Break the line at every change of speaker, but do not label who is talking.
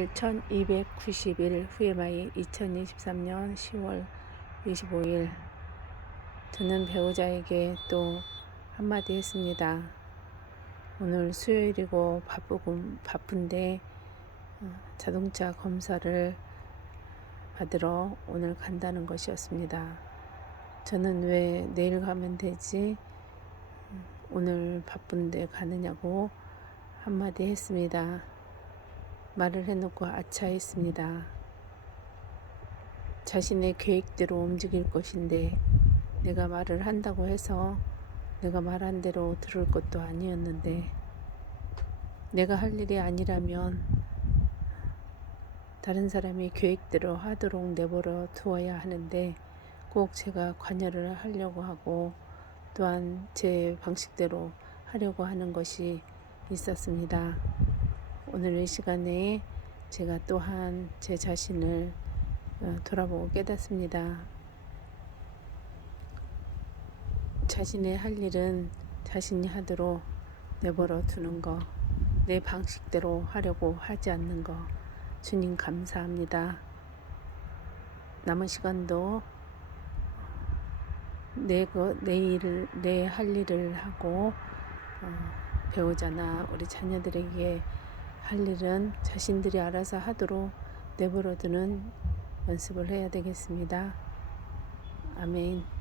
오늘 1291 후에마이 2023년 10월 25일 저는 배우자에게 또 한마디 했습니다. 오늘 수요일이고 바쁘고 바쁜데 어, 자동차 검사를 받으러 오늘 간다는 것이었습니다. 저는 왜 내일 가면 되지? 음, 오늘 바쁜데 가느냐고 한마디 했습니다. 말을 해놓고 아차했습니다. 자신의 계획대로 움직일 것인데 내가 말을 한다고 해서 내가 말한 대로 들을 것도 아니었는데 내가 할 일이 아니라면 다른 사람이 계획대로 하도록 내버려 두어야 하는데 꼭 제가 관여를 하려고 하고 또한 제 방식대로 하려고 하는 것이 있었습니다. 오늘 이 시간에 제가 또한 제 자신을 어, 돌아보고 깨닫습니다. 자신의 할 일은 자신이 하도록 내버려 두는 거, 내 방식대로 하려고 하지 않는 거, 주님 감사합니다. 남은 시간도 내, 거, 내 일을, 내 할 일을 하고, 어, 배우자나 우리 자녀들에게 할 일은 자신들이 알아서 하도록 내버려 두는 연습을 해야 되겠습니다. 아멘.